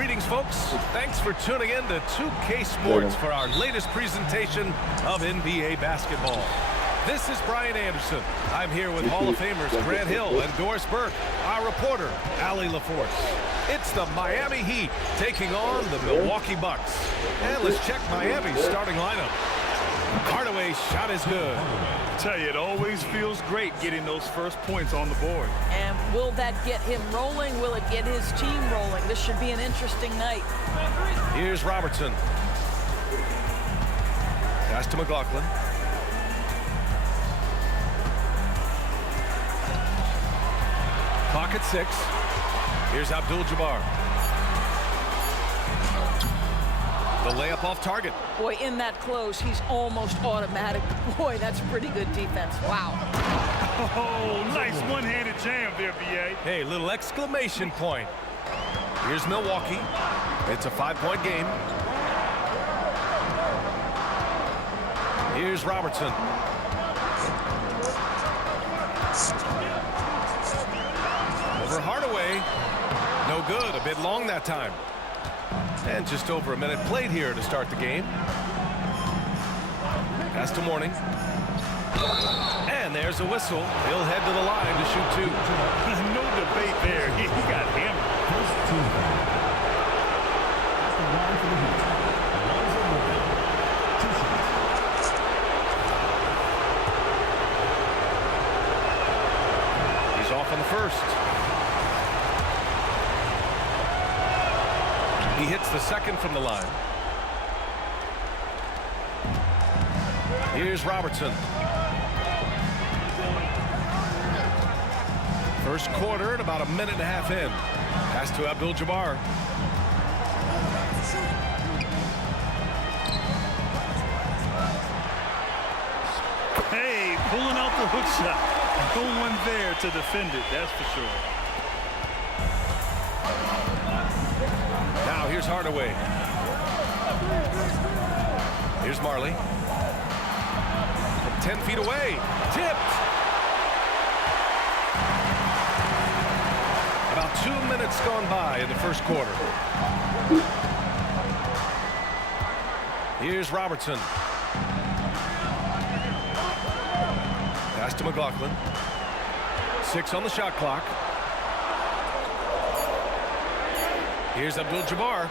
Greetings, folks. Thanks for tuning in to 2K Sports for our latest presentation of NBA basketball. This is Brian Anderson. I'm here with Hall of Famers Grant Hill and Doris Burke, our reporter, Allie LaForce. It's the Miami Heat taking on the Milwaukee Bucks. And let's check Miami's starting lineup. Hardaway's shot is good. I tell you, it always feels great getting those first points on the board. And will that get him rolling? Will it get his team rolling? This should be an interesting night. Here's Robertson. Pass to McLaughlin. Clock at 6. Here's Abdul-Jabbar. The layup off target. Boy, in that close, he's almost automatic. Boy, that's pretty good defense. Wow. Oh, nice one-handed jam there, B.A. Hey, little exclamation point. Here's Milwaukee. It's a 5-point game. Here's Robertson. Over Hardaway. No good. A bit long that time. And just over a minute played here to start the game. Pass to Mourning. And there's a whistle. He'll head to the line to shoot 2. No debate there. He got hammered. He's off on the first. He hits the second from the line. Here's Robertson. First quarter and about a minute and a half in. Pass to Abdul-Jabbar. Hey, pulling out the hook shot. No one there to defend it, that's for sure. Now here's Hardaway. Here's Marley. From 10 feet away. Tipped. About 2 minutes gone by in the first quarter. Here's Robertson. Pass to McLaughlin. 6 on the shot clock. Here's Abdul-Jabbar.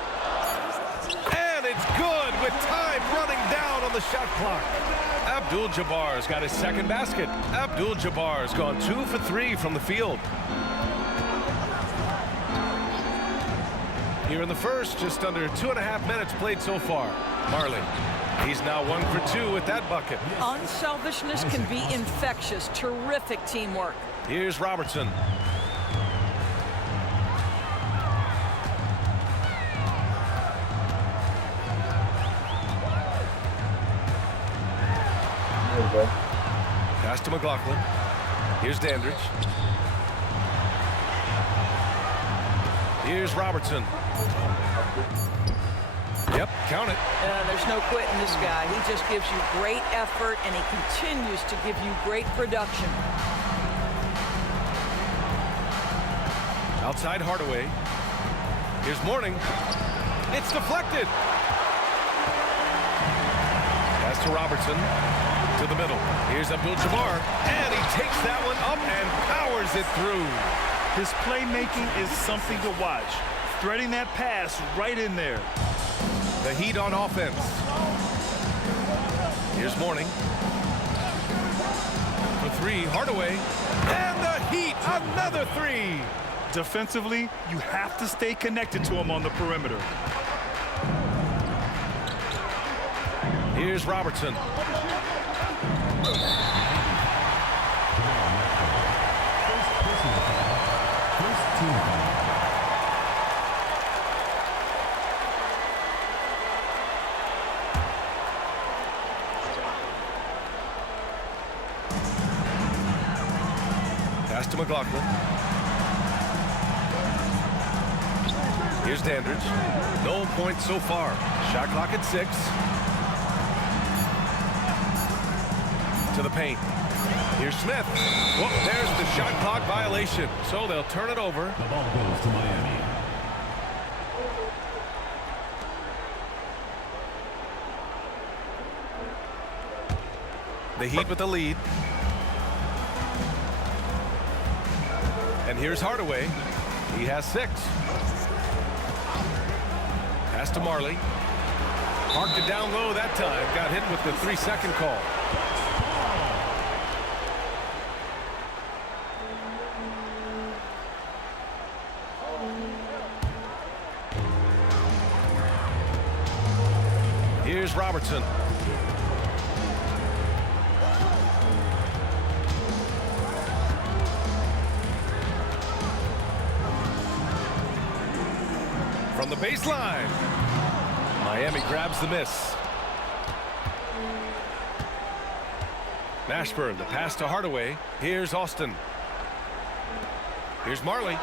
And it's good with time running down on the shot clock. Abdul-Jabbar's got his second basket. Abdul-Jabbar's gone 2 for 3 from the field. Here in the first, just under 2.5 minutes played so far. Marley. He's now 1 for 2 with that bucket. Unselfishness can be infectious. Terrific teamwork. Here's Robertson. Pass to McLaughlin. Here's Dandridge. Here's Robertson. Yep, count it. There's no quitting this guy. He just gives you great effort, and he continues to give you great production. Outside Hardaway. Here's Mourning. It's deflected. Pass to Robertson. To the middle. Here's Abdul-Jabbar. And he takes that one up and powers it through. His playmaking is something to watch. Threading that pass right in there. The Heat on offense. Here's Mourning. For 3, Hardaway. And the Heat, another 3. Defensively, you have to stay connected to him on the perimeter. Here's Robertson. Pass to McLaughlin. Here's Dandridge. No points so far. Shot clock at 6. To the paint. Here's Smith. Whoop, there's the shot clock violation. So they'll turn it over. The ball goes to Miami. The Heat with the lead. And here's Hardaway. He has 6. Pass to Marley. Marked it down low that time. Got hit with the 3-second call. Here's Robertson. From the baseline. Miami grabs the miss. Mashburn, the pass to Hardaway. Here's Austin. Here's Marley.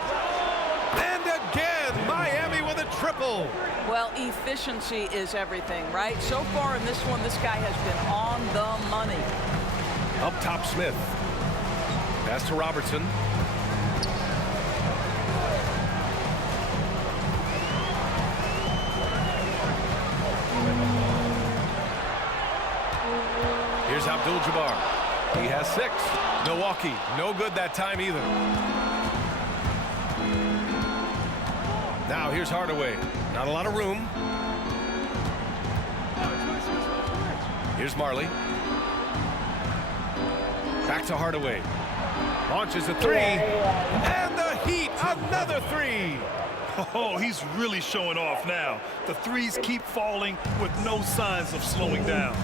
And again, Miami with a triple. Well, efficiency is everything, right? So far in this one, this guy has been on the money. Up top, Smith. Pass to Robertson. Here's Abdul-Jabbar. He has 6. Milwaukee, no good that time either. Now here's Hardaway. Not a lot of room. Here's Marley. Back to Hardaway. Launches a 3. And the Heat, another 3. Oh, he's really showing off now. The threes keep falling with no signs of slowing down.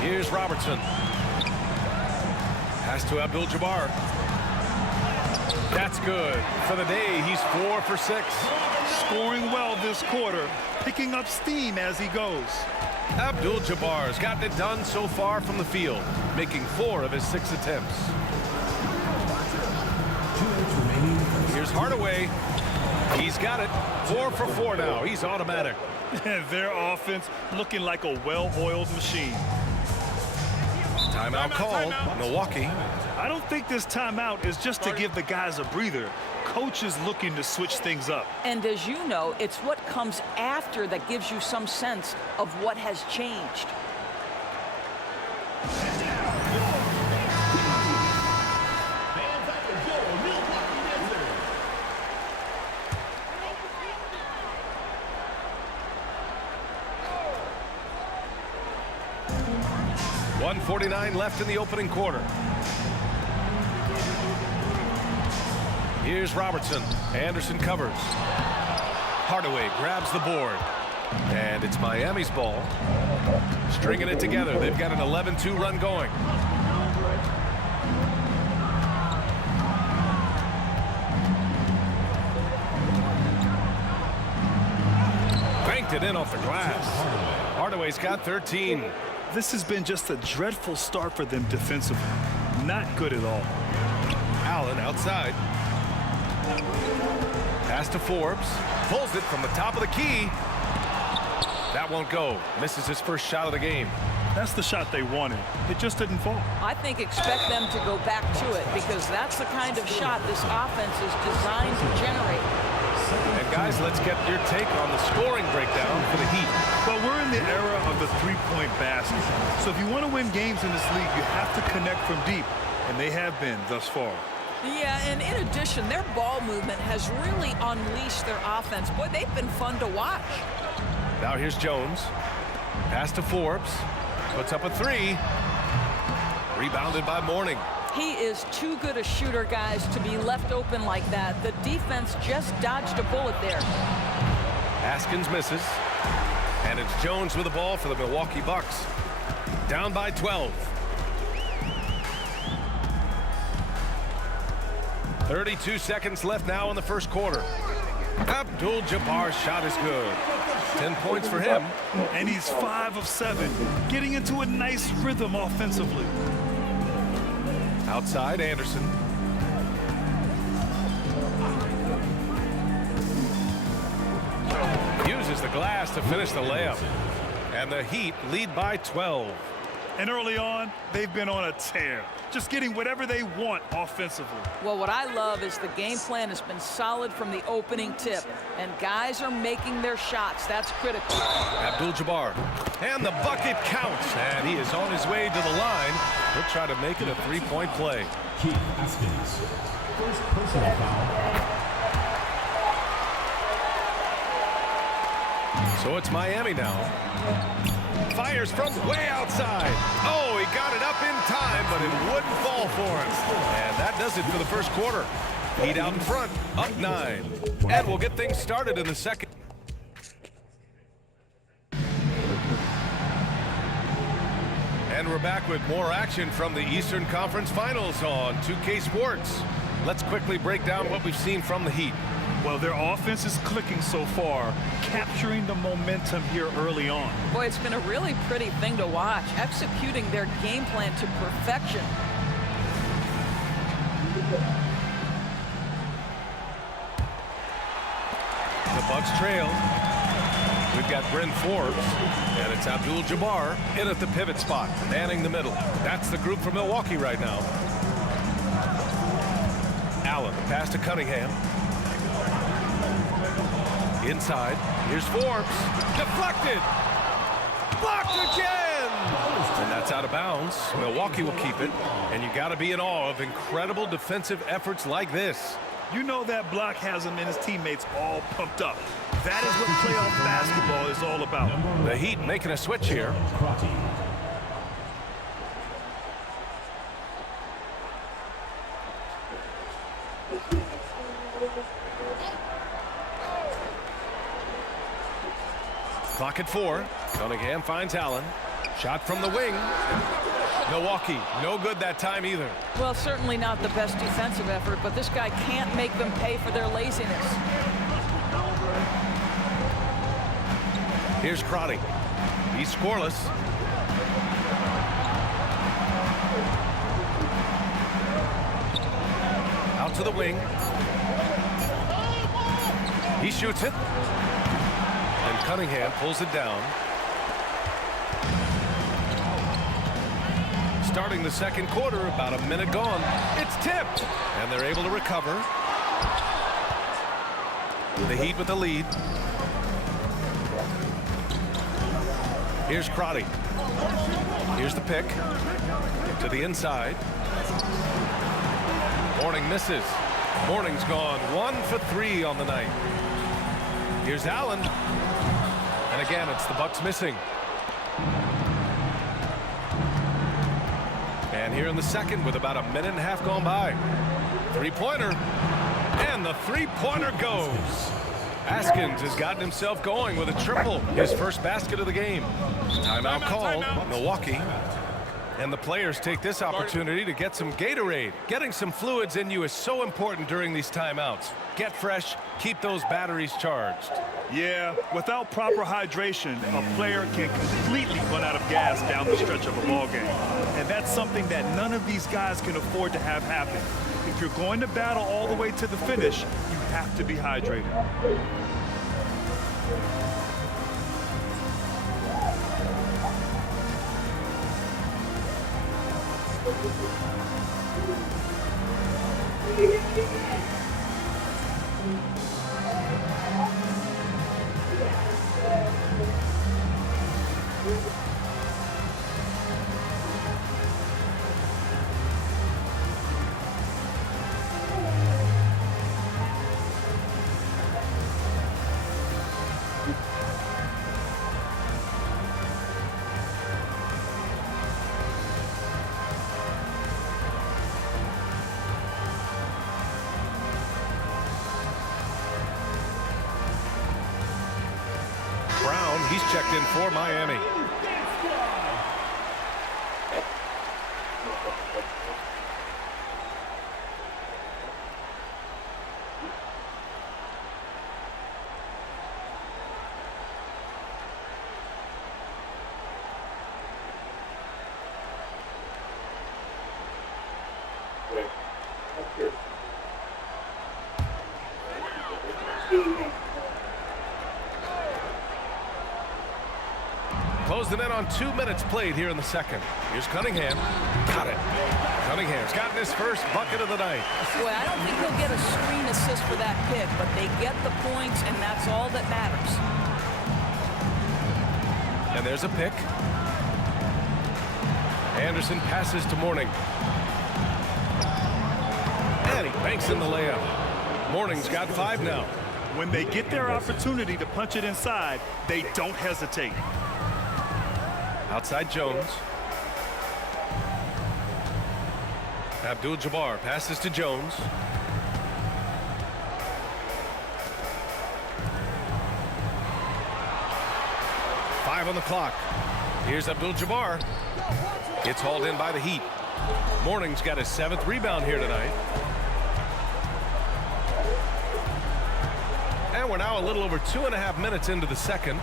Here's Robertson. Pass to Abdul-Jabbar. That's good. For the day, he's 4 for 6. Scoring well this quarter, picking up steam as he goes. Abdul-Jabbar's gotten it done so far from the field, making 4 of his 6 attempts. Here's Hardaway. He's got it. 4 for 4 now. He's automatic. Their offense looking like a well-oiled machine. Timeout called. Milwaukee. I don't think this timeout is just to give the guys a breather. Coach is looking to switch things up. And as you know, it's what comes after that gives you some sense of what has changed. .149 left in the opening quarter. Here's Robertson. Anderson covers. Hardaway grabs the board. And it's Miami's ball. Stringing it together. They've got an 11-2 run going. Banked it in off the glass. Hardaway's got 13. This has been just a dreadful start for them defensively. Not good at all. Allen outside. Pass to Forbes. Pulls it from the top of the key. That won't go. Misses his first shot of the game. That's the shot they wanted. It just didn't fall. I think expect them to go back to it because that's the kind of shot this offense is designed to generate. And guys, let's get your take on the scoring breakdown for the Heat. Well, we're in the era of the three-point basket. So if you want to win games in this league, you have to connect from deep. And they have been thus far. Yeah, and in addition, their ball movement has really unleashed their offense. Boy, they've been fun to watch. Now here's Jones. Pass to Forbes. Puts up a 3. Rebounded by Mourning. He is too good a shooter, guys, to be left open like that. The defense just dodged a bullet there. Haskins misses. And it's Jones with the ball for the Milwaukee Bucks. Down by 12. 32 seconds left now in the first quarter. Abdul-Jabbar's shot is good. 10 points for him. And he's 5 of 7, getting into a nice rhythm offensively. Outside, Anderson. Uses the glass to finish the layup. And the Heat lead by 12. And early on, they've been on a tear, just getting whatever they want offensively. Well, what I love is the game plan has been solid from the opening tip, and guys are making their shots. That's critical. Abdul-Jabbar, and the bucket counts, and he is on his way to the line. He'll try to make it a three-point play. Keith Haskins, first personal foul. So it's Miami now. Fires from way outside. Oh, he got it up in time, but it wouldn't fall for him. And that does it for the first quarter. Heat out in front, up 9. And we'll get things started in the second. And we're back with more action from the Eastern Conference Finals on 2K Sports. Let's quickly break down what we've seen from the Heat. Well, their offense is clicking so far, capturing the momentum here early on. Boy, it's been a really pretty thing to watch, executing their game plan to perfection. The Bucks trail. We've got Bryn Forbes, and it's Abdul-Jabbar in at the pivot spot, manning the middle. That's the group for Milwaukee right now. Allen, pass to Cunningham. Inside, here's Forbes, deflected, blocked again, and that's out of bounds. Milwaukee will keep it, and you got to be in awe of incredible defensive efforts like this. You know that block has him and his teammates all pumped up. That is what playoff basketball is all about. The Heat making a switch here. Clock at 4. Cunningham finds Allen. Shot from the wing. Milwaukee, no good that time either. Well, certainly not the best defensive effort, but this guy can't make them pay for their laziness. Here's Crotty. He's scoreless. Out to the wing. He shoots it. And Cunningham pulls it down. Starting the second quarter, about a minute gone. It's tipped, and they're able to recover. The Heat with the lead. Here's Crotty. Here's the pick. To the inside. Mourning misses. Mourning's gone 1 for 3 on the night. Here's Allen. And again, it's the Bucks missing. And here in the second with about a minute and a half gone by. Three-pointer. And the three-pointer goes. Askins has gotten himself going with a triple. His first basket of the game. Timeout called. Milwaukee. And the players take this opportunity to get some Gatorade. Getting some fluids in you is so important during these timeouts. Get fresh, keep those batteries charged. Yeah, without proper hydration, a player can completely run out of gas down the stretch of a ball game. And that's something that none of these guys can afford to have happen. If you're going to battle all the way to the finish, you have to be hydrated. Brown, he's checked in for Miami. Closing in on 2 minutes played here in the second. Here's Cunningham. Got it. Cunningham's gotten his first bucket of the night. Boy, I don't think he'll get a screen assist for that pick, but they get the points, and that's all that matters. And there's a pick. Anderson passes to Mourning. And he banks in the layup. Mourning's got 5 now. When they get their opportunity to punch it inside, they don't hesitate. Outside Jones. Abdul-Jabbar passes to Jones. Five on the clock. Here's Abdul-Jabbar. Gets hauled in by the Heat. Mourning's got his 7th rebound here tonight. And we're now a little over 2.5 minutes into the second.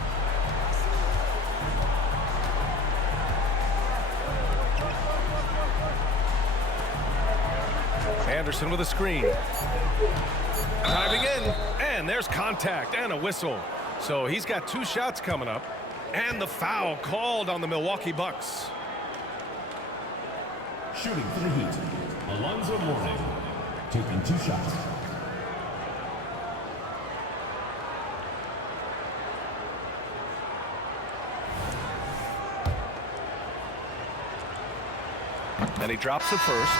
Anderson with a screen. Driving in, and there's contact and a whistle. So he's got 2 shots coming up. And the foul called on the Milwaukee Bucks. Shooting for the Heat, Alonzo Mourning, taking 2 shots. And he drops it first.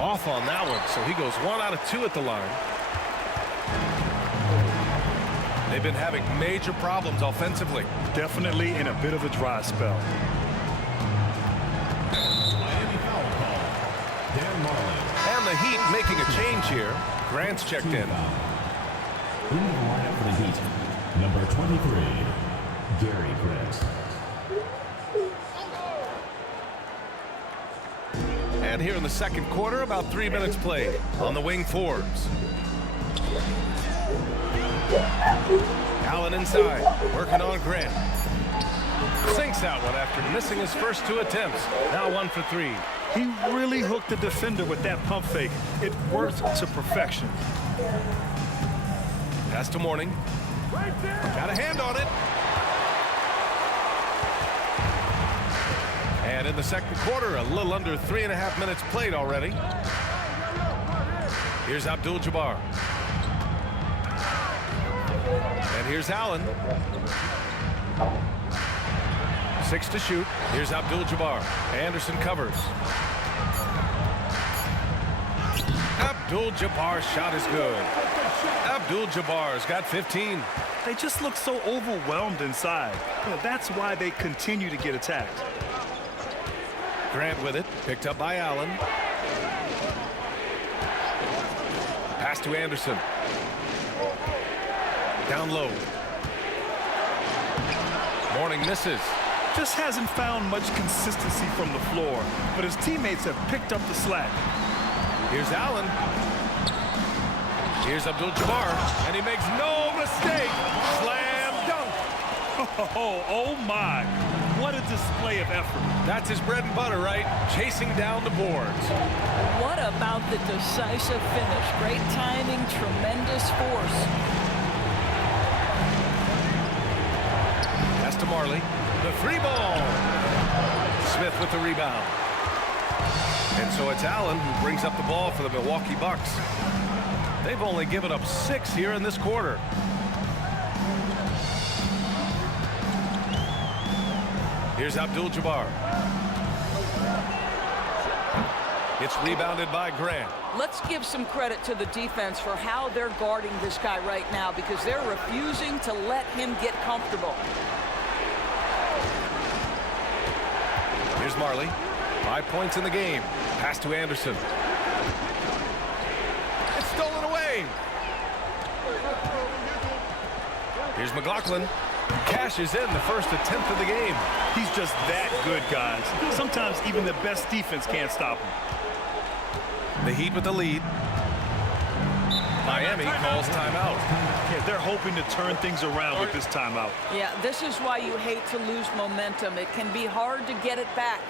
Off on that one, so he goes 1 out of 2 at the line. They've been having major problems offensively. Definitely in a bit of a dry spell. Miami foul call. Dan Marley. And the Heat making a change here. Grant's checked in. In the lineup for the Heat, number 23, Gary Grant. And here in the second quarter, about 3 minutes played on the wing Forbes. Allen inside, working on Grant. Sinks that one after missing his first 2 attempts. Now 1 for 3. He really hooked the defender with that pump fake. It worked to perfection. Pass to Mourning. Got a hand on it. And in the second quarter, a little under 3.5 minutes played already. Here's Abdul-Jabbar. And here's Allen. 6 to shoot. Here's Abdul-Jabbar. Anderson covers. Abdul-Jabbar's shot is good. Abdul-Jabbar's got 15. They just look so overwhelmed inside. You know, that's why they continue to get attacked. Grant with it, picked up by Allen. Pass to Anderson. Down low. Mourning misses. Just hasn't found much consistency from the floor, but his teammates have picked up the slack. Here's Allen. Here's Abdul-Jabbar, and he makes no mistake. Slam dunk. Oh my. What a display of effort. That's his bread and butter, right? Chasing down the boards. What about the decisive finish? Great timing, tremendous force. Pass to Marley. The 3 ball. Smith with the rebound. And so it's Allen who brings up the ball for the Milwaukee Bucks. They've only given up 6 here in this quarter. Here's Abdul-Jabbar. It's rebounded by Grant. Let's give some credit to the defense for how they're guarding this guy right now, because they're refusing to let him get comfortable. Here's Marley. 5 points in the game. Pass to Anderson. It's stolen away. Here's McLaughlin. Cashes in the first attempt of the game. He's just that good, guys. Sometimes even the best defense can't stop him. The Heat with the lead. Miami calls timeout. Yeah, they're hoping to turn things around with this timeout. Yeah, this is why you hate to lose momentum. It can be hard to get it back.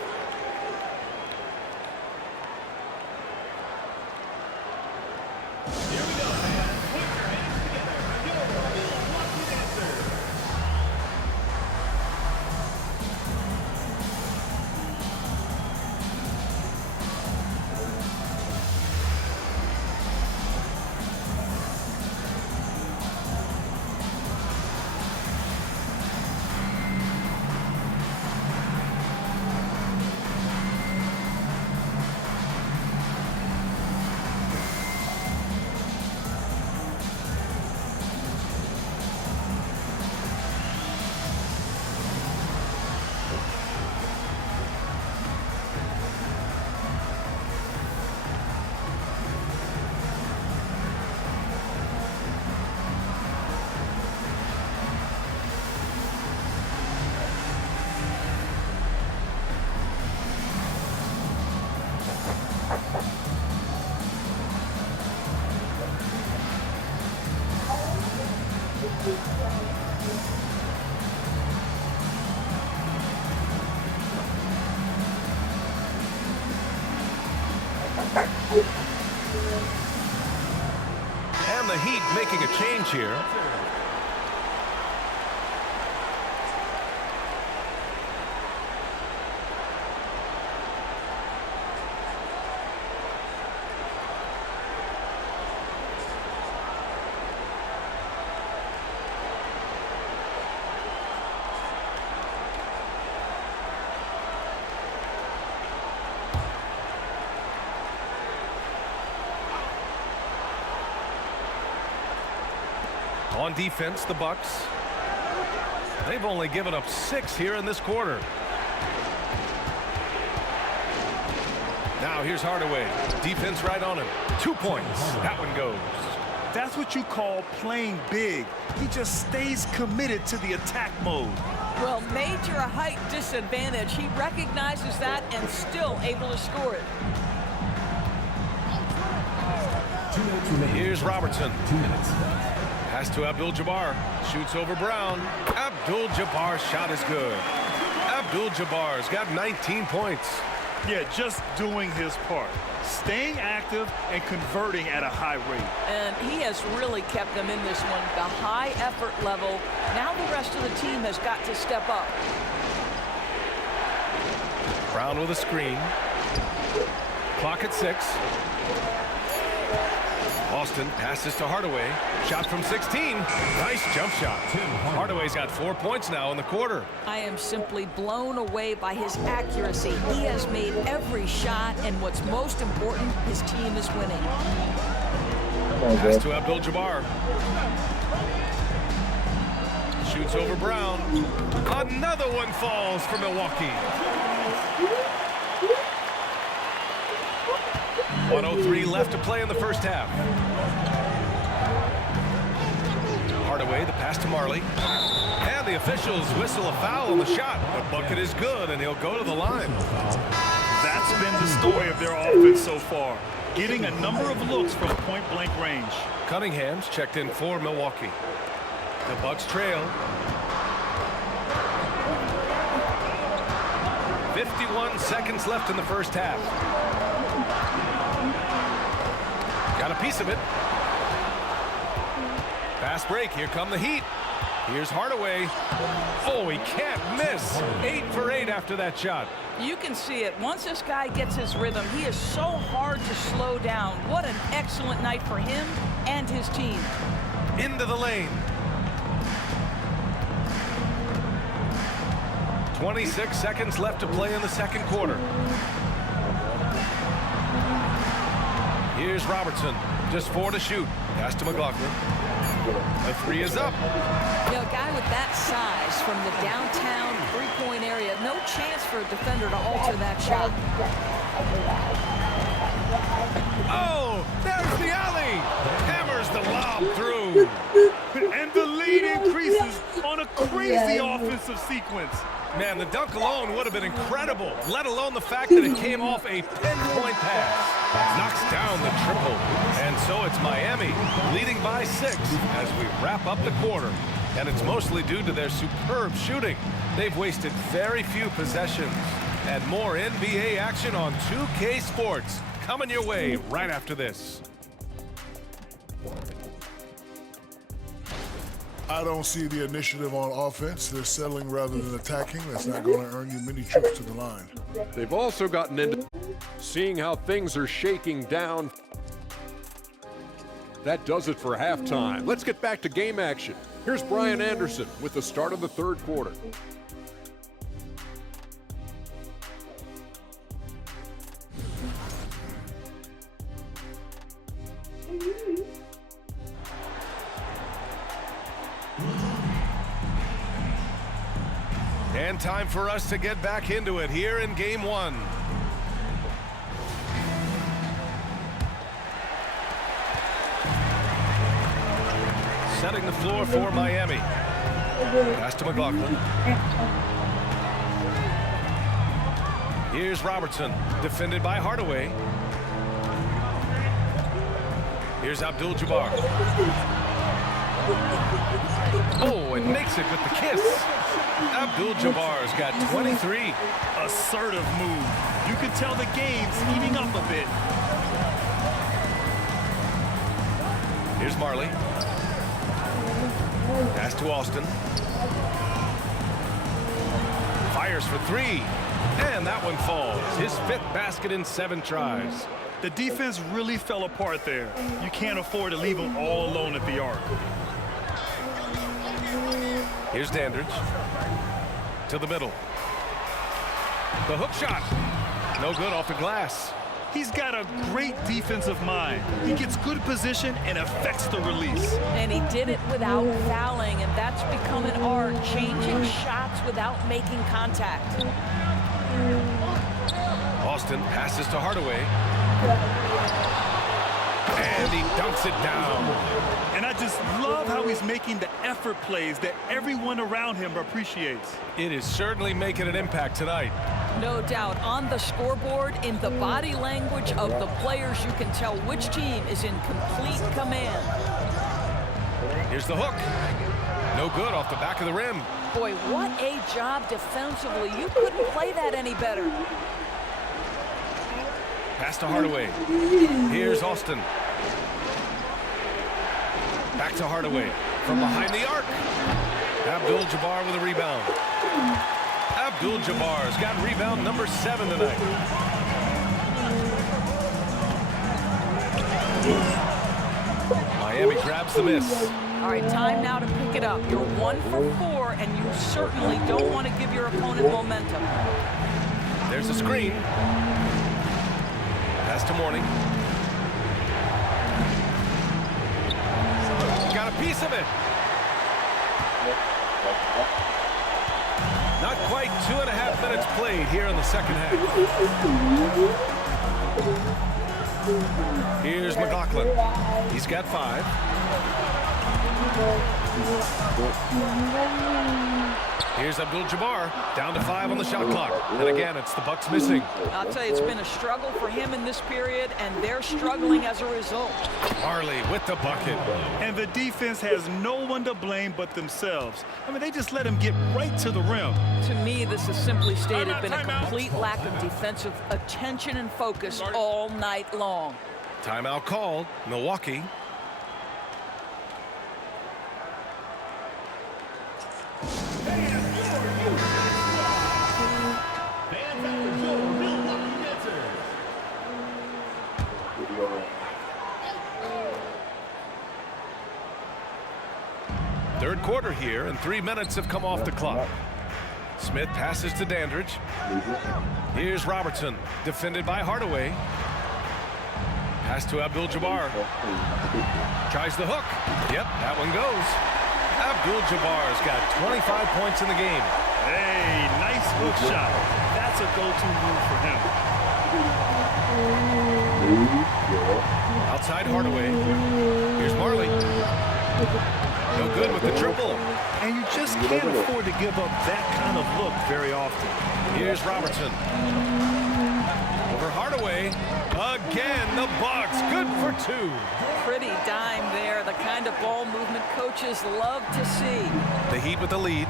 And the Heat making a change here. On defense, the Bucks. They've only given up 6 here in this quarter. Now here's Hardaway. Defense right on him. 2 points. That one goes. That's what you call playing big. He just stays committed to the attack mode. Well, major height disadvantage. He recognizes that and still able to score it. 2 minutes remaining. Here's Robertson. 2 minutes. Pass to Abdul-Jabbar. Shoots over Brown. Abdul-Jabbar's shot is good. Abdul-Jabbar's got 19 points. Yeah, just doing his part. Staying active and converting at a high rate. And he has really kept them in this one. The high effort level. Now the rest of the team has got to step up. Brown with a screen. Clock at 6. Austin passes to Hardaway. Shot from 16. Nice jump shot. Hardaway's got 4 points now in the quarter. I am simply blown away by his accuracy. He has made every shot, and what's most important, his team is winning. Pass to Abdul-Jabbar. Shoots over Brown. Another one falls for Milwaukee. 1:03 left to play in the first half. Hardaway, the pass to Marley. And the officials whistle a foul on the shot. The bucket is good, and he'll go to the line. That's been the story of their offense so far. Getting a number of looks from point-blank range. Cunningham's checked in for Milwaukee. The Bucks trail. 51 seconds left in the first half. Got a piece of it. Fast break. Here come the Heat. Here's Hardaway. Oh, he can't miss. 8 for 8 after that shot. You can see it. Once this guy gets his rhythm, he is so hard to slow down. What an excellent night for him and his team. Into the lane. 26 seconds left to play in the second quarter. Here's Robertson. Just 4 to shoot. Pass to McLaughlin. The 3 is up. You know, a guy with that size from the downtown three-point area, no chance for a defender to alter that shot. Oh, there's the alley. Hammers the lob through. And the lead increases on a crazy offensive sequence. Man, the dunk alone would have been incredible, let alone the fact that it came off a pinpoint pass. Knocks down the triple. And so it's Miami leading by 6 as we wrap up the quarter. And it's mostly due to their superb shooting. They've wasted very few possessions. And more NBA action on 2K Sports coming your way right after this. I don't see the initiative on offense. They're settling rather than attacking. That's not going to earn you many trips to the line. They've also gotten into seeing how things are shaking down. That does it for halftime. Let's get back to game action. Here's Brian Anderson with the start of the third quarter. And time for us to get back into it here in game 1. Setting the floor for Miami. Pass to McLaughlin. Here's Robertson, defended by Hardaway. Here's Abdul-Jabbar. Oh, and makes it with the kiss. Abdul-Jabbar's got 23. Assertive move. You can tell the game's heating up a bit. Here's Marley. Pass to Austin. Fires for three. And that one falls. His 5th basket in 7 tries. The defense really fell apart there. You can't afford to leave them all alone at the arc. Here's Dandridge. To the middle. The hook shot. No good off the glass. He's got a great defensive mind. He gets good position and affects the release. And he did it without fouling, and that's become an art, changing shots without making contact. Austin passes to Hardaway. And he dunks it down. And I just love how he's making the effort plays that everyone around him appreciates. It is certainly making an impact tonight. No doubt. On the scoreboard, in the body language of the players, you can tell which team is in complete command. Here's the hook. No good off the back of the rim. Boy, what a job defensively. You couldn't play that any better. Pass to Hardaway. Here's Austin. Back to Hardaway. From behind the arc. Abdul-Jabbar with a rebound. Abdul-Jabbar's got rebound number 7 tonight. Miami grabs the miss. All right, time now to pick it up. You're 1 for 4, and you certainly don't want to give your opponent momentum. There's a screen. Pass to Mourning. Got a piece of it. Not quite 2.5 minutes played here in the second half. Here's McLaughlin. He's got 5. Here's Abdul-Jabbar, down to 5 on the shot clock. And again, it's the Bucks missing. I'll tell you, it's been a struggle for him in this period, and they're struggling as a result. Marley with the bucket. And the defense has no one to blame but themselves. I mean, they just let him get right to the rim. To me, this has simply stated been a complete lack of defensive attention and focus all night long. Timeout called. Milwaukee. Third quarter here, and 3 minutes have come off the clock. Smith passes to Dandridge. Here's Robertson, defended by Hardaway. Pass to Abdul-Jabbar. Tries the hook. Yep, that one goes. Abdul-Jabbar's got 25 points in the game. Hey, nice hook shot. That's a go-to move for him. Outside Hardaway. Here's Marley. No good with the triple. And you just can't afford to give up that kind of look very often. Here's Robertson. Over Hardaway. Again, the Bucks. Good for 2. Pretty dime there, the kind of ball movement coaches love to see. The Heat with the lead.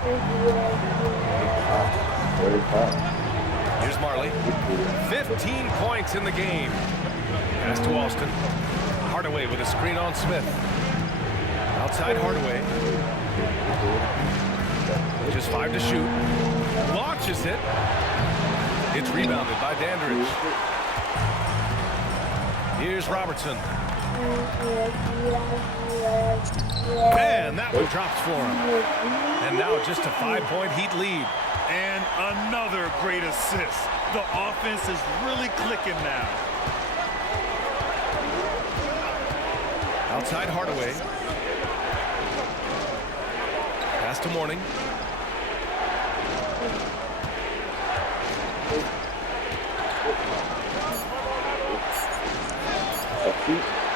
Here's Marley. 15 points in the game. Pass to Austin. Hardaway with a screen on Smith. Outside Hardaway. Just 5 to shoot. Launches it. It's rebounded by Dandridge. Here's Robertson. And that one drops for him. And now just a 5-point Heat lead. And another great assist. The offense is really clicking now. Outside Hardaway. Pass to Mourning.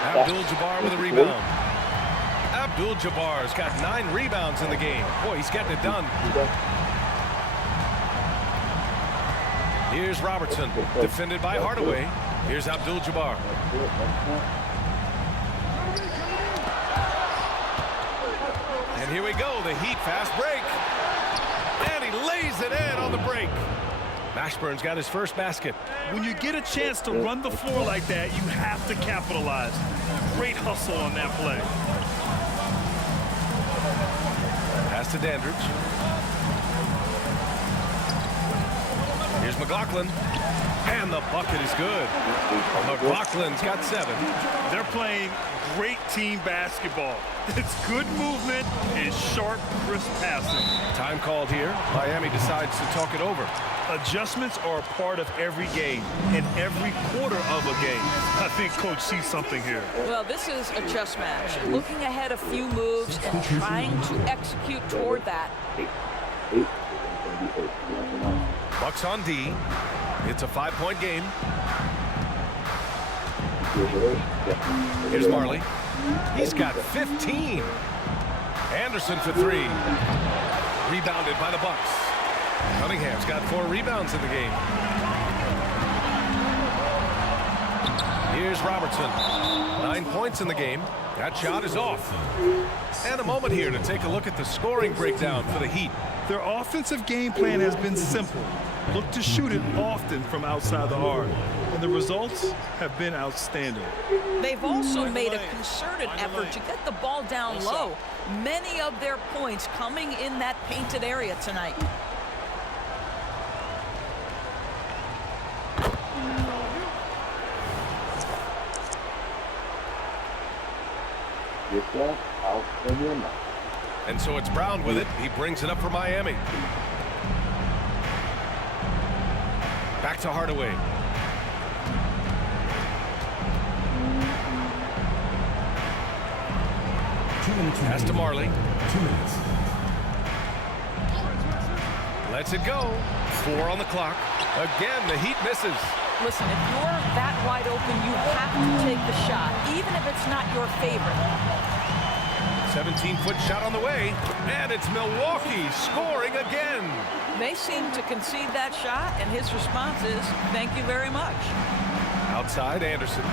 Abdul-Jabbar with a rebound. Abdul-Jabbar's got 9 rebounds in the game. Boy, he's getting it done. Here's Robertson, defended by Hardaway. Here's Abdul-Jabbar. And here we go, the Heat fast break. And he lays it in on the break. Mashburn's got his first basket. When you get a chance to run the floor like that, you have to capitalize. Great hustle on that play. Pass to Dandridge. Here's McLaughlin. And the bucket is good. McLaughlin's got 7. They're playing great team basketball. It's good movement and sharp, crisp passing. Time called here. Miami decides to talk it over. Adjustments are a part of every game and every quarter of a game. I think Coach sees something here. Well, this is a chess match. Looking ahead a few moves and trying to execute toward that. Bucks on D. It's a 5-point game. Here's Marley. He's got 15. Anderson for 3. Rebounded by the Bucks. Cunningham's got 4 rebounds in the game. Here's Robertson. 9 points in the game. That shot is off. And a moment here to take a look at the scoring breakdown for the Heat. Their offensive game plan has been simple. Look to shoot it often from outside the arc. And the results have been outstanding. They've also made a concerted effort to get the ball down low. Many of their points coming in that painted area tonight. And so it's Brown with it. He brings it up for Miami. Back to Hardaway. Pass to Marley. 2 minutes. Lets it go. 4 on the clock. Again, the Heat misses. Listen, if you're that wide open, you have to take the shot, even if it's not your favorite. 17-foot shot on the way. And it's Milwaukee scoring again. They seem to concede that shot, and his response is, thank you very much. Outside, Anderson.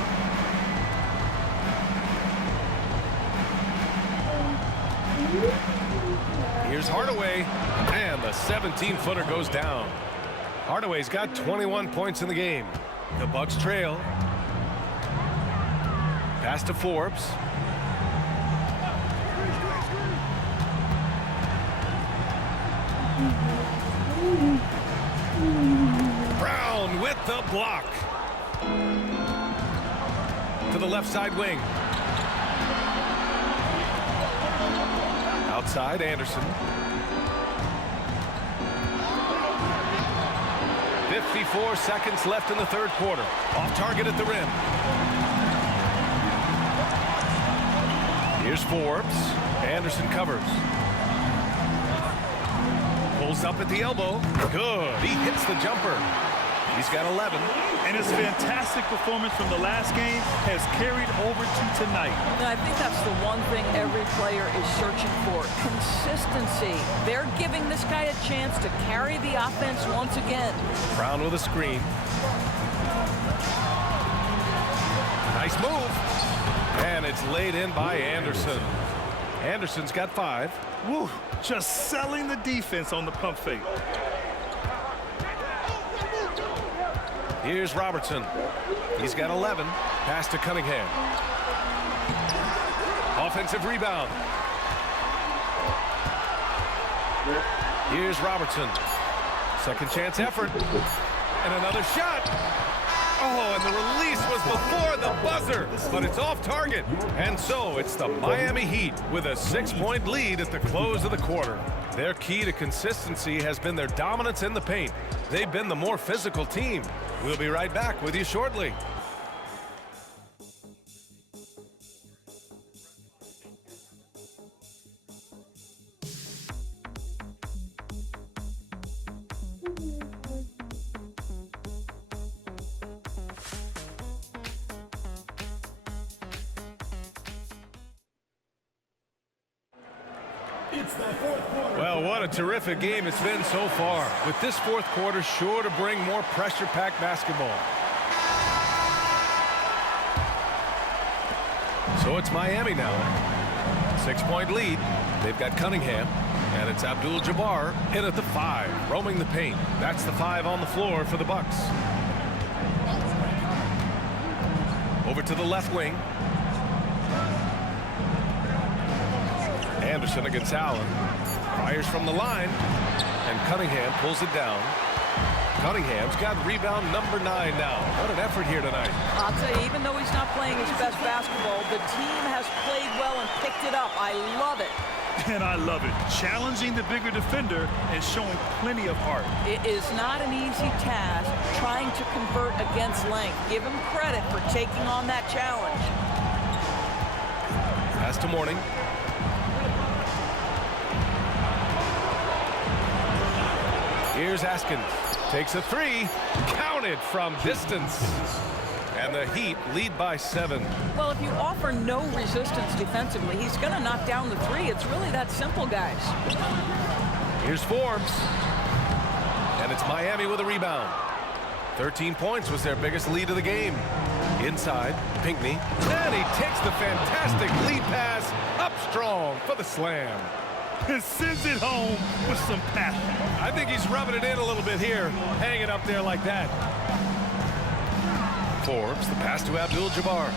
Here's Hardaway. And the 17-footer goes down. Hardaway's got 21 points in the game. The Bucks trail. Pass to Forbes. Brown with the block. To the left side wing. Outside, Anderson. 54 seconds left in the third quarter. Off target at the rim. Here's Forbes. Anderson covers. Pulls up at the elbow. Good. He hits the jumper. He's got 11. And his fantastic performance from the last game has carried over to tonight. And I think that's the one thing every player is searching for, consistency. They're giving this guy a chance to carry the offense once again. Brown with a screen. Nice move. And it's laid in by Anderson. Anderson's got 5. Woo, just selling the defense on the pump fake. Here's Robertson. He's got 11. Pass to Cunningham. Offensive rebound. Here's Robertson. Second chance effort. And another shot. Oh, and the release was before the buzzer, but it's off target. And so it's the Miami Heat with a 6-point lead at the close of the quarter. Their key to consistency has been their dominance in the paint. They've been the more physical team. We'll be right back with you shortly. Well, what a terrific game it's been so far. With this fourth quarter sure to bring more pressure-packed basketball. So it's Miami now. 6-point lead. They've got Cunningham. And it's Abdul-Jabbar in at the 5, roaming the paint. That's the 5 on the floor for the Bucks. Over to the left wing. Anderson against Allen. Fires from the line. And Cunningham pulls it down. Cunningham's got rebound number 9 now. What an effort here tonight. I'll tell you, even though he's not playing his best basketball, the team has played well and picked it up. I love it. And I love it. Challenging the bigger defender and showing plenty of heart. It is not an easy task trying to convert against length. Give him credit for taking on that challenge. Pass to Mourning. Here's Askins. Takes a 3. Counted from distance. And the Heat lead by 7. Well, if you offer no resistance defensively, he's going to knock down the 3. It's really that simple, guys. Here's Forbes. And it's Miami with a rebound. 13 points was their biggest lead of the game. Inside, Pinckney. And he takes the fantastic lead pass up strong for the slam. And sends it home with some passion. I think he's rubbing it in a little bit here, hanging up there like that. Forbes, the pass to Abdul-Jabbar.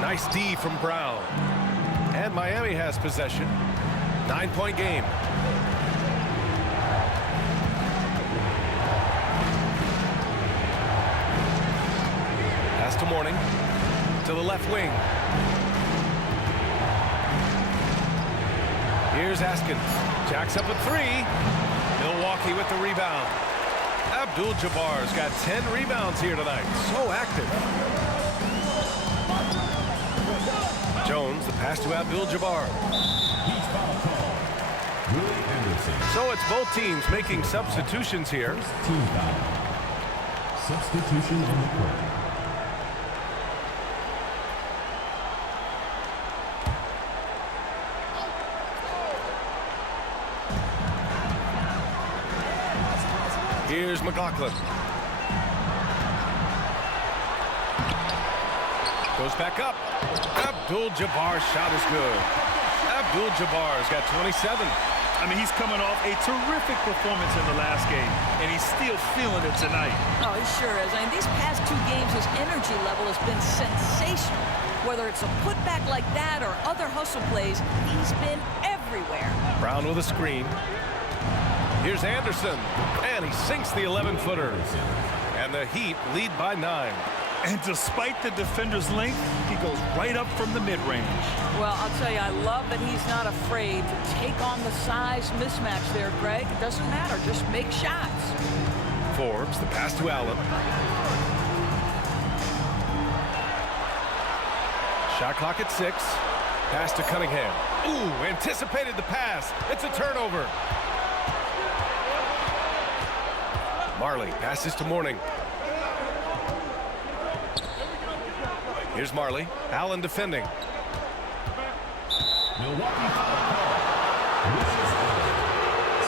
Nice D from Brown. And Miami has possession. 9-point game. Pass to Mourning. To the left wing. Here's Askins. Jacks up a 3. Milwaukee with the rebound. Abdul-Jabbar's got 10 rebounds here tonight. So active. Jones, the pass to Abdul-Jabbar. So it's both teams making substitutions here. Team foul. Substitution on the court. Here's McLaughlin. Goes back up. Abdul-Jabbar's shot is good. Abdul-Jabbar's got 27. I mean, he's coming off a terrific performance in the last game, and he's still feeling it tonight. Oh, he sure is. I mean, these past 2 games, his energy level has been sensational. Whether it's a putback like that or other hustle plays, he's been everywhere. Brown with a screen. Here's Anderson, and he sinks the 11-footer. And the Heat lead by 9. And despite the defender's length, he goes right up from the mid-range. Well, I'll tell you, I love that he's not afraid to take on the size mismatch there, Greg. It doesn't matter. Just make shots. Forbes, the pass to Allen. Shot clock at 6. Pass to Cunningham. Ooh, anticipated the pass. It's a turnover. Marley passes to Mourning. Here's Marley. Allen defending.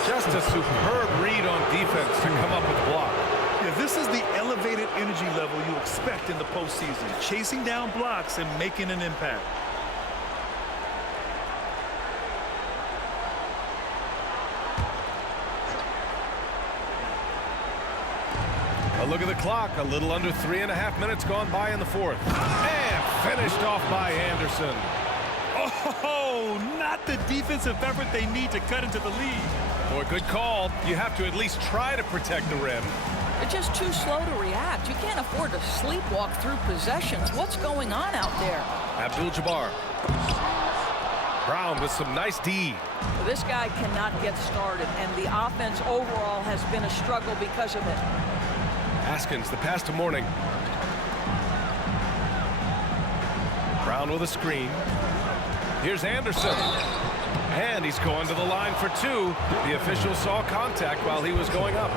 Just a superb read on defense to come up with a block. Yeah, this is the elevated energy level you expect in the postseason. Chasing down blocks and making an impact. A look at the clock. A little under 3.5 minutes gone by in the 4th. And finished off by Anderson. Oh, not the defensive effort they need to cut into the lead. Boy, good call. You have to at least try to protect the rim. They're just too slow to react. You can't afford to sleepwalk through possessions. What's going on out there? Abdul-Jabbar. Brown with some nice D. Well, this guy cannot get started, and the offense overall has been a struggle because of it. Askins, the pass to Mourning. Brown with a screen. Here's Anderson. And he's going to the line for 2. The official saw contact while he was going up.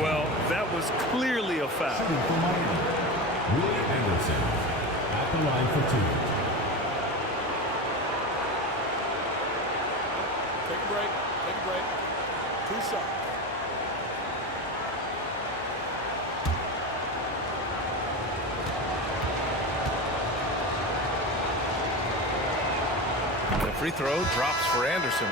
Well, that was clearly a foul. Willie Anderson at the line for 2. Take a break. Take a break. 2 shots. free throw drops for Anderson.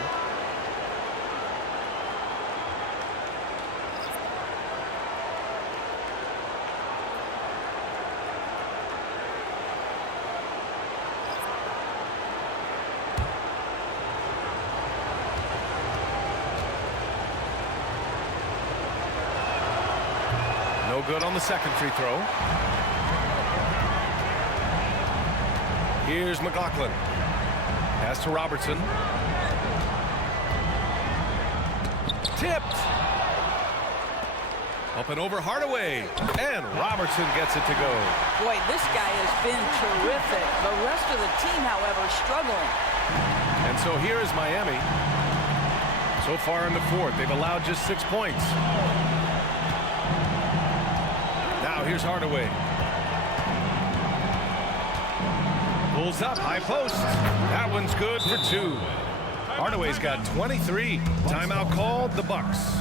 No good on the second free throw. Here's McLaughlin. Pass to Robertson. Tipped. Up and over Hardaway. And Robertson gets it to go. Boy, this guy has been terrific. The rest of the team, however, struggling. And so here is Miami. So far in the fourth, they've allowed just 6 points. Now here's Hardaway. Pulls up, high post. That one's good for 2. Hardaway's got 23. Timeout called, the Bucks.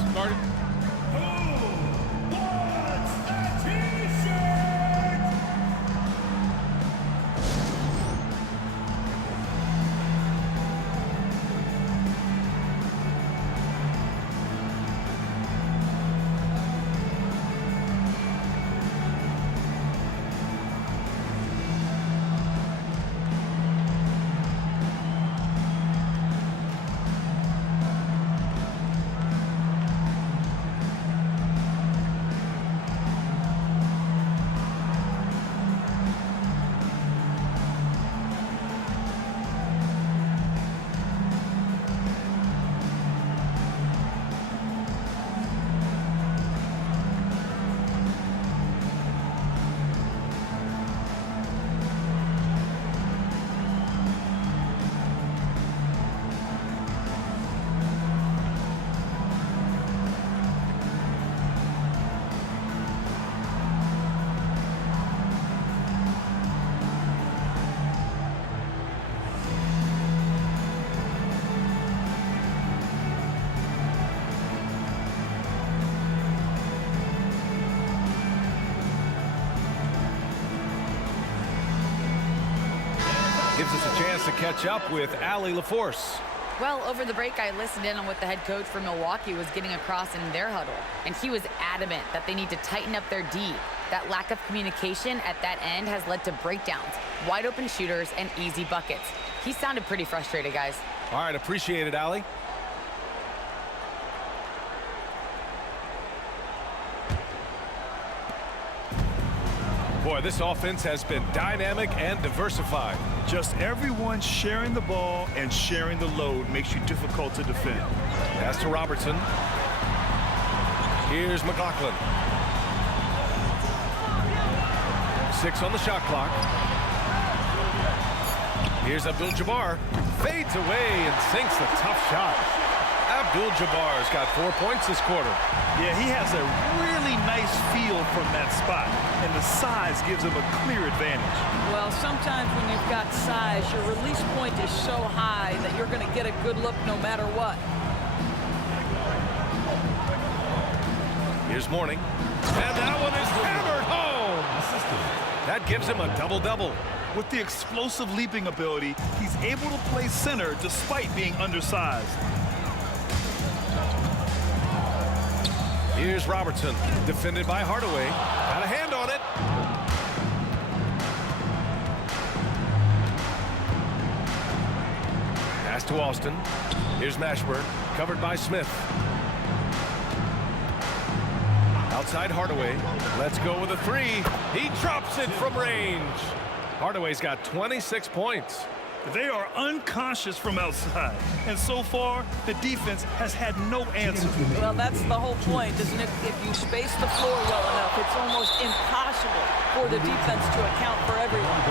Gives us a chance to catch up with Allie LaForce. Well, over the break, I listened in on what the head coach for Milwaukee was getting across in their huddle, and he was adamant that they need to tighten up their D. That lack of communication at that end has led to breakdowns, wide open shooters, and easy buckets. He sounded pretty frustrated, guys. All right, appreciate it, Allie. Boy, this offense has been dynamic and diversified. Just everyone sharing the ball and sharing the load makes you difficult to defend. Pass to Robertson. Here's McLaughlin. 6 on the shot clock. Here's Abdul-Jabbar. Fades away and sinks the tough shot. Abdul-Jabbar's got 4 points this quarter. Yeah, he has a really nice feel from that spot, and the size gives him a clear advantage. Well, sometimes when you've got size, your release point is so high that you're going to get a good look no matter what. Here's Mourning. And that one is hammered home. That gives him a double-double. With the explosive leaping ability, he's able to play center despite being undersized. Here's Robertson, defended by Hardaway. Got a hand on it. Pass to Austin. Here's Mashburn, covered by Smith. Outside Hardaway. Let's go with a 3. He drops it from range. Hardaway's got 26 points. They are unconscious from outside, and so far, the defense has had no answer. Well, that's the whole point, isn't it? If you space the floor well enough, it's almost impossible for the defense to account for everyone.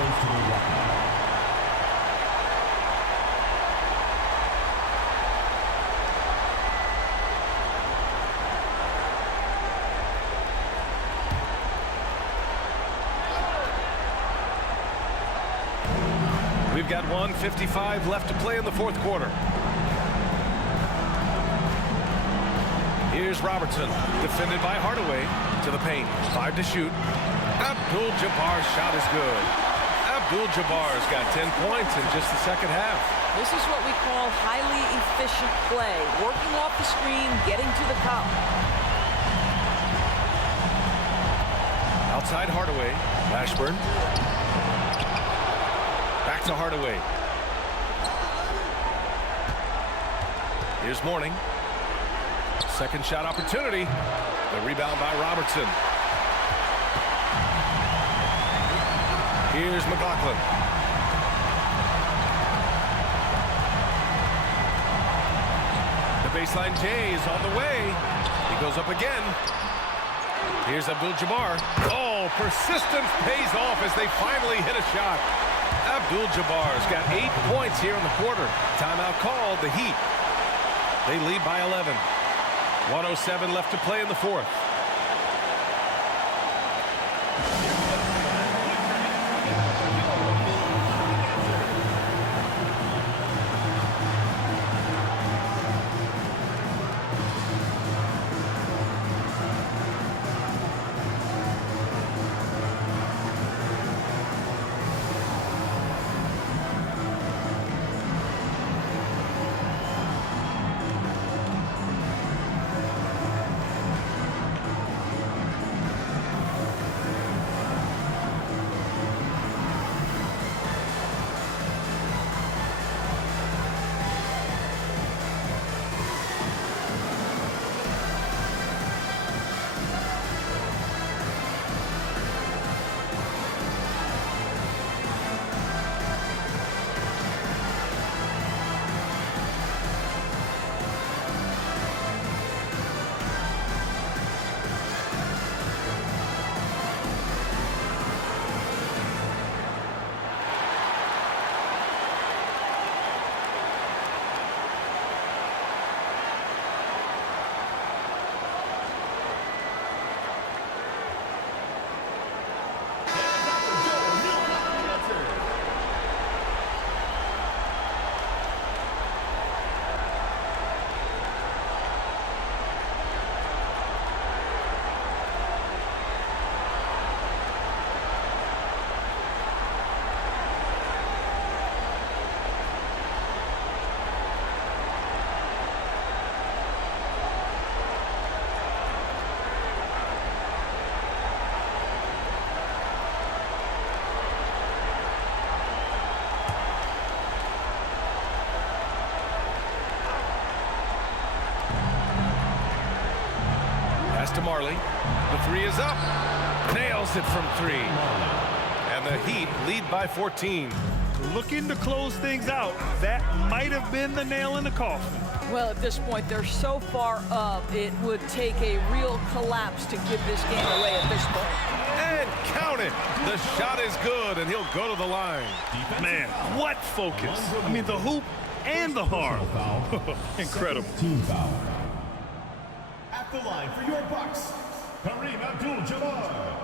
We've got 1:55 left to play in the fourth quarter. Here's Robertson, defended by Hardaway, to the paint. 5 to shoot. Abdul-Jabbar's shot is good. Abdul-Jabbar's got 10 points in just the second half. This is what we call highly efficient play. Working off the screen, getting to the cup. Outside Hardaway. Ashburn. Back to Hardaway. Here's Mourning. Second shot opportunity. The rebound by Robertson. Here's McLaughlin. The baseline J is on the way. He goes up again. Here's Abdul-Jabbar. Oh, persistence pays off as they finally hit a shot. Abdul-Jabbar's got 8 points here in the quarter. Timeout called, the Heat. They lead by 11. 1:07 left to play in the fourth. To Marley. The three is up. Nails it from three. And the Heat lead by 14. Looking to close things out. That might have been the nail in the coffin. Well, at this point, they're so far up, it would take a real collapse to give this game away at this point. And count it. The shot is good, and he'll go to the line. Man, what focus. I mean, the hoop and the harm. Incredible. Team foul. At the line for your Bucks, Kareem Abdul-Jabbar.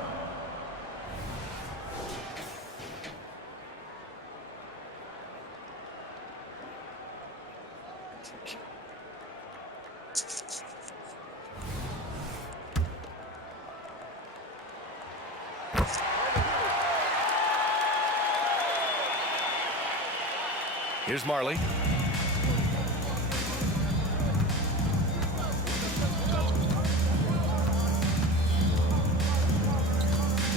Here's Marley.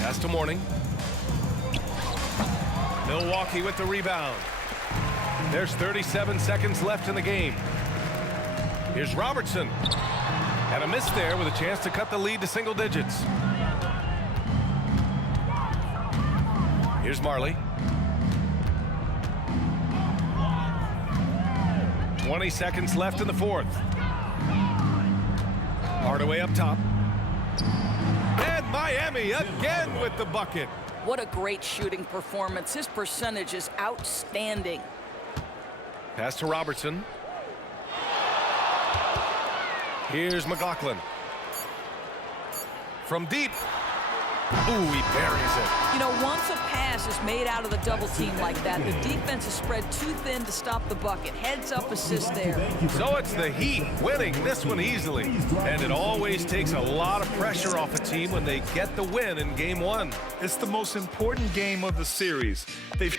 Pass to Mourning. Milwaukee with the rebound. There's 37 seconds left in the game. Here's Robertson. And a miss there with a chance to cut the lead to single digits. Here's Marley. 20 seconds left in the fourth. Hardaway up top. And Miami again with the bucket. What a great shooting performance. His percentage is outstanding. Pass to Robertson. Here's McLaughlin. From deep. Ooh, he buries it. You know, once a pass is made out of the double team like that, the defense is spread too thin to stop the bucket. Heads up assist there. So it's the Heat winning this one easily. And it always takes a lot of pressure off a team when they get the win in game one. It's the most important game of the series. They've